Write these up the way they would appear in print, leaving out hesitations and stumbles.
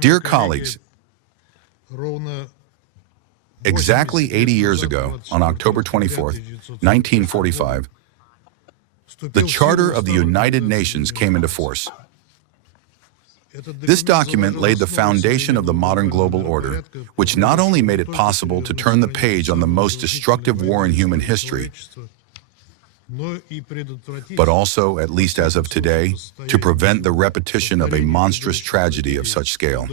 Dear colleagues, exactly 80 years ago, on October 24, 1945, the Charter of the United Nations came into force. This document laid the foundation of the modern global order, which not only made it possible to turn the page on the most destructive war in human history, but also, at least as of today, to prevent the repetition of a monstrous tragedy of such scale.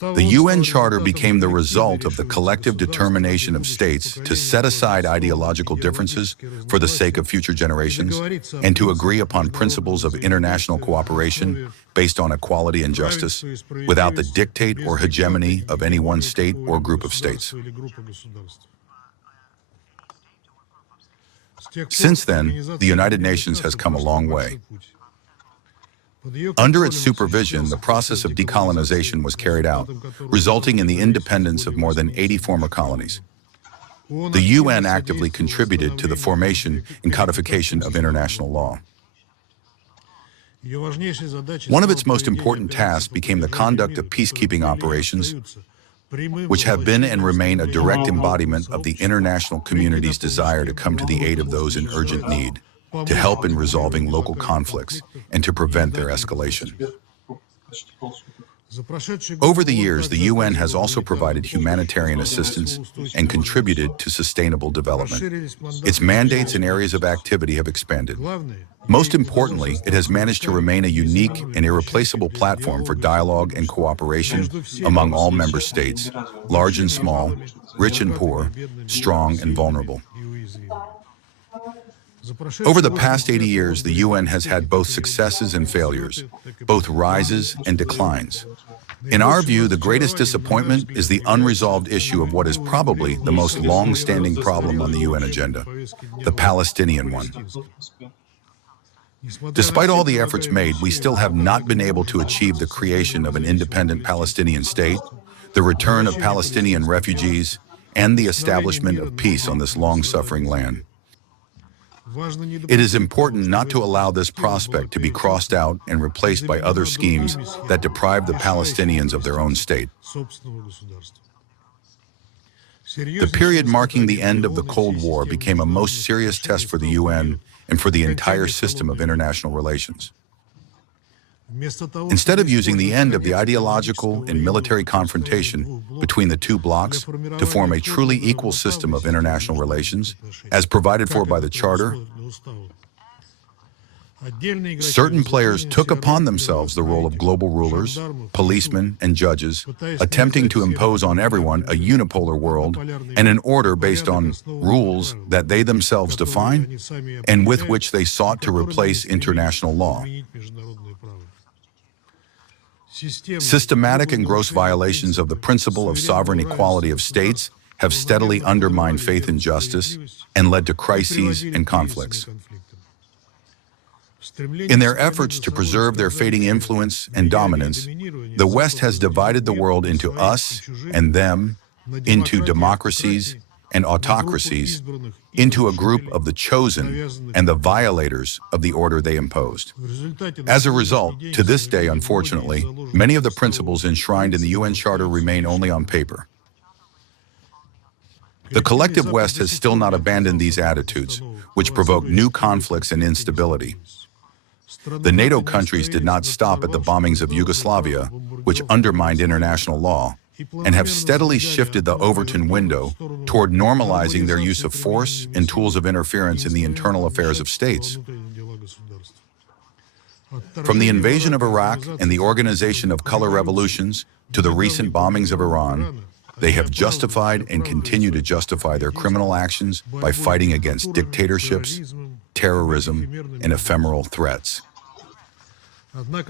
The UN Charter became the result of the collective determination of states to set aside ideological differences for the sake of future generations and to agree upon principles of international cooperation based on equality and justice without the dictate or hegemony of any one state or group of states. Since then, the United Nations has come a long way. Under its supervision, the process of decolonization was carried out, resulting in the independence of more than 80 former colonies. The UN actively contributed to the formation and codification of international law. One of its most important tasks became the conduct of peacekeeping operations, which have been and remain a direct embodiment of the international community's desire to come to the aid of those in urgent need, to help in resolving local conflicts, and to prevent their escalation. Over the years, the UN has also provided humanitarian assistance and contributed to sustainable development. Its mandates and areas of activity have expanded. Most importantly, it has managed to remain a unique and irreplaceable platform for dialogue and cooperation among all member states, large and small, rich and poor, strong and vulnerable. Over the past 80 years, the UN has had both successes and failures, both rises and declines. In our view, the greatest disappointment is the unresolved issue of what is probably the most long-standing problem on the UN agenda, the Palestinian one. Despite all the efforts made, we still have not been able to achieve the creation of an independent Palestinian state, the return of Palestinian refugees, and the establishment of peace on this long-suffering land. It is important not to allow this prospect to be crossed out and replaced by other schemes that deprive the Palestinians of their own state. The period marking the end of the Cold War became a most serious test for the UN and for the entire system of international relations. Instead of using the end of the ideological and military confrontation between the two blocs to form a truly equal system of international relations, as provided for by the Charter, certain players took upon themselves the role of global rulers, policemen, and judges, attempting to impose on everyone a unipolar world and an order based on rules that they themselves define and with which they sought to replace international law. Systematic and gross violations of the principle of sovereign equality of states have steadily undermined faith in justice and led to crises and conflicts. In their efforts to preserve their fading influence and dominance, the West has divided the world into us and them, into democracies and autocracies, into a group of the chosen and the violators of the order they imposed. As a result, to this day, unfortunately, many of the principles enshrined in the UN Charter remain only on paper. The collective West has still not abandoned these attitudes, which provoke new conflicts and instability. The NATO countries did not stop at the bombings of Yugoslavia, which undermined international law, and have steadily shifted the Overton window toward normalizing their use of force and tools of interference in the internal affairs of states. From the invasion of Iraq and the organization of color revolutions to the recent bombings of Iran, they have justified and continue to justify their criminal actions by fighting against dictatorships, terrorism, and ephemeral threats.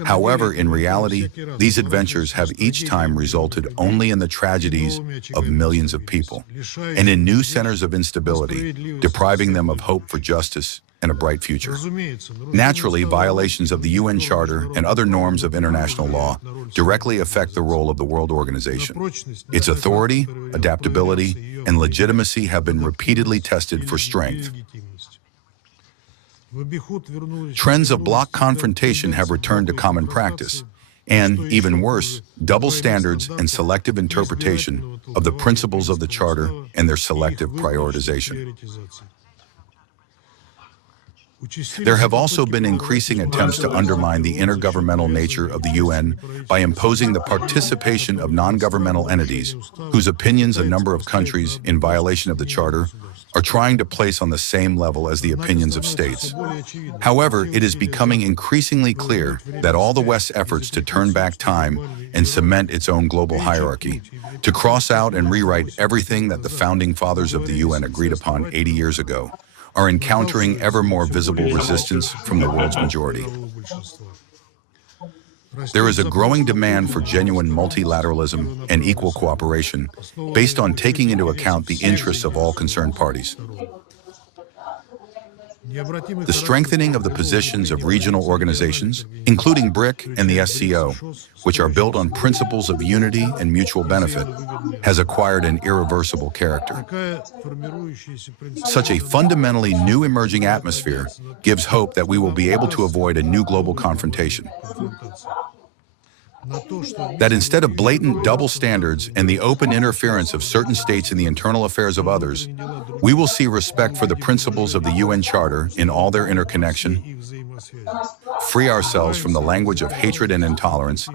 However, in reality, these adventures have each time resulted only in the tragedies of millions of people and in new centers of instability, depriving them of hope for justice and a bright future. Naturally, violations of the UN Charter and other norms of international law directly affect the role of the World Organization. Its authority, adaptability, and legitimacy have been repeatedly tested for strength. Trends of bloc confrontation have returned to common practice, and, even worse, double standards and selective interpretation of the principles of the Charter and their selective prioritization. There have also been increasing attempts to undermine the intergovernmental nature of the UN by imposing the participation of non-governmental entities, whose opinions a number of countries, in violation of the Charter, are trying to place on the same level as the opinions of states. However, it is becoming increasingly clear that all the West's efforts to turn back time and cement its own global hierarchy, to cross out and rewrite everything that the founding fathers of the UN agreed upon 80 years ago, are encountering ever more visible resistance from the world's majority. There is a growing demand for genuine multilateralism and equal cooperation based on taking into account the interests of all concerned parties. The strengthening of the positions of regional organizations, including BRIC and the SCO, which are built on principles of unity and mutual benefit, has acquired an irreversible character. Such a fundamentally new emerging atmosphere gives hope that we will be able to avoid a new global confrontation. That instead of blatant double standards and the open interference of certain states in the internal affairs of others, we will see respect for the principles of the UN Charter in all their interconnection, free ourselves from the language of hatred and intolerance,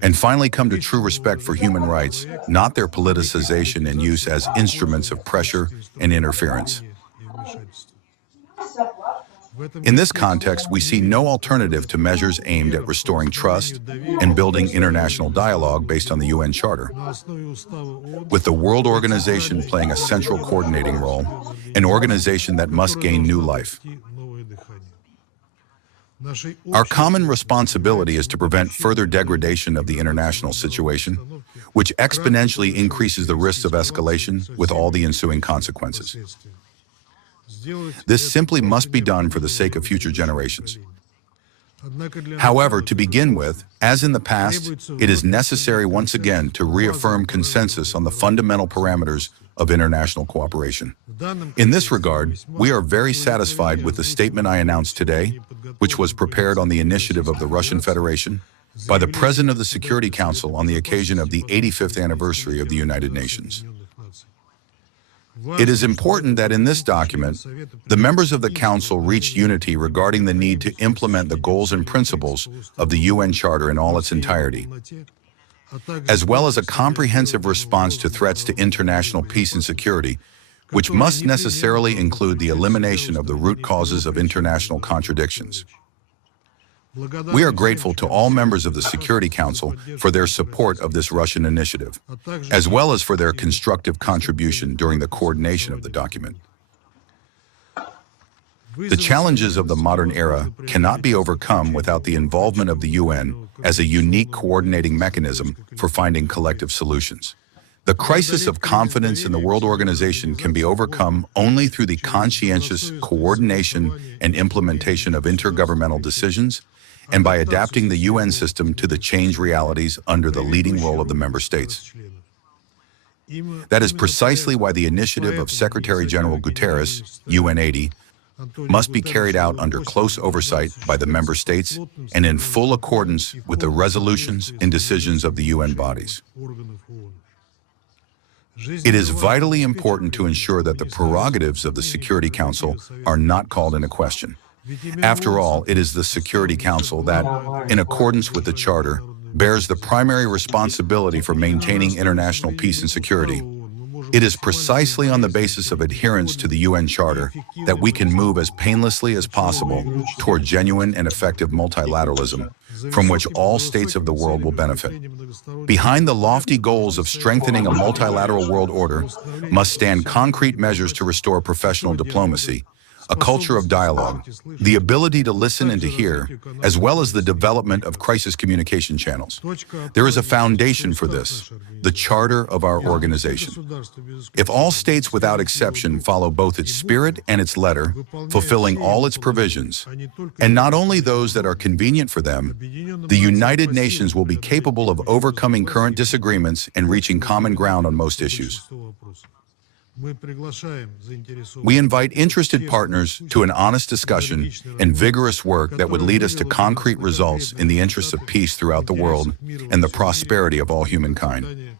and finally come to true respect for human rights, not their politicization and use as instruments of pressure and interference. In this context, we see no alternative to measures aimed at restoring trust and building international dialogue based on the UN Charter, with the World Organization playing a central coordinating role, an organization that must gain new life. Our common responsibility is to prevent further degradation of the international situation, which exponentially increases the risks of escalation with all the ensuing consequences. This simply must be done for the sake of future generations. However, to begin with, as in the past, it is necessary once again to reaffirm consensus on the fundamental parameters of international cooperation. In this regard, we are very satisfied with the statement I announced today, which was prepared on the initiative of the Russian Federation by the President of the Security Council on the occasion of the 85th anniversary of the United Nations. It is important that in this document, the members of the Council reached unity regarding the need to implement the goals and principles of the UN Charter in all its entirety, as well as a comprehensive response to threats to international peace and security, which must necessarily include the elimination of the root causes of international contradictions. We are grateful to all members of the Security Council for their support of this Russian initiative, as well as for their constructive contribution during the coordination of the document. The challenges of the modern era cannot be overcome without the involvement of the UN as a unique coordinating mechanism for finding collective solutions. The crisis of confidence in the World Organization can be overcome only through the conscientious coordination and implementation of intergovernmental decisions, and by adapting the UN system to the changed realities under the leading role of the member states. That is precisely why the initiative of Secretary-General Guterres, UN 80, must be carried out under close oversight by the member states and in full accordance with the resolutions and decisions of the UN bodies. It is vitally important to ensure that the prerogatives of the Security Council are not called into question. After all, it is the Security Council that, in accordance with the Charter, bears the primary responsibility for maintaining international peace and security. It is precisely on the basis of adherence to the UN Charter that we can move as painlessly as possible toward genuine and effective multilateralism, from which all states of the world will benefit. Behind the lofty goals of strengthening a multilateral world order must stand concrete measures to restore professional diplomacy, a culture of dialogue, the ability to listen and to hear, as well as the development of crisis communication channels. There is a foundation for this, the charter of our organization. If all states without exception follow both its spirit and its letter, fulfilling all its provisions, and not only those that are convenient for them, the United Nations will be capable of overcoming current disagreements and reaching common ground on most issues. We invite interested partners to an honest discussion and vigorous work that would lead us to concrete results in the interests of peace throughout the world and the prosperity of all humankind.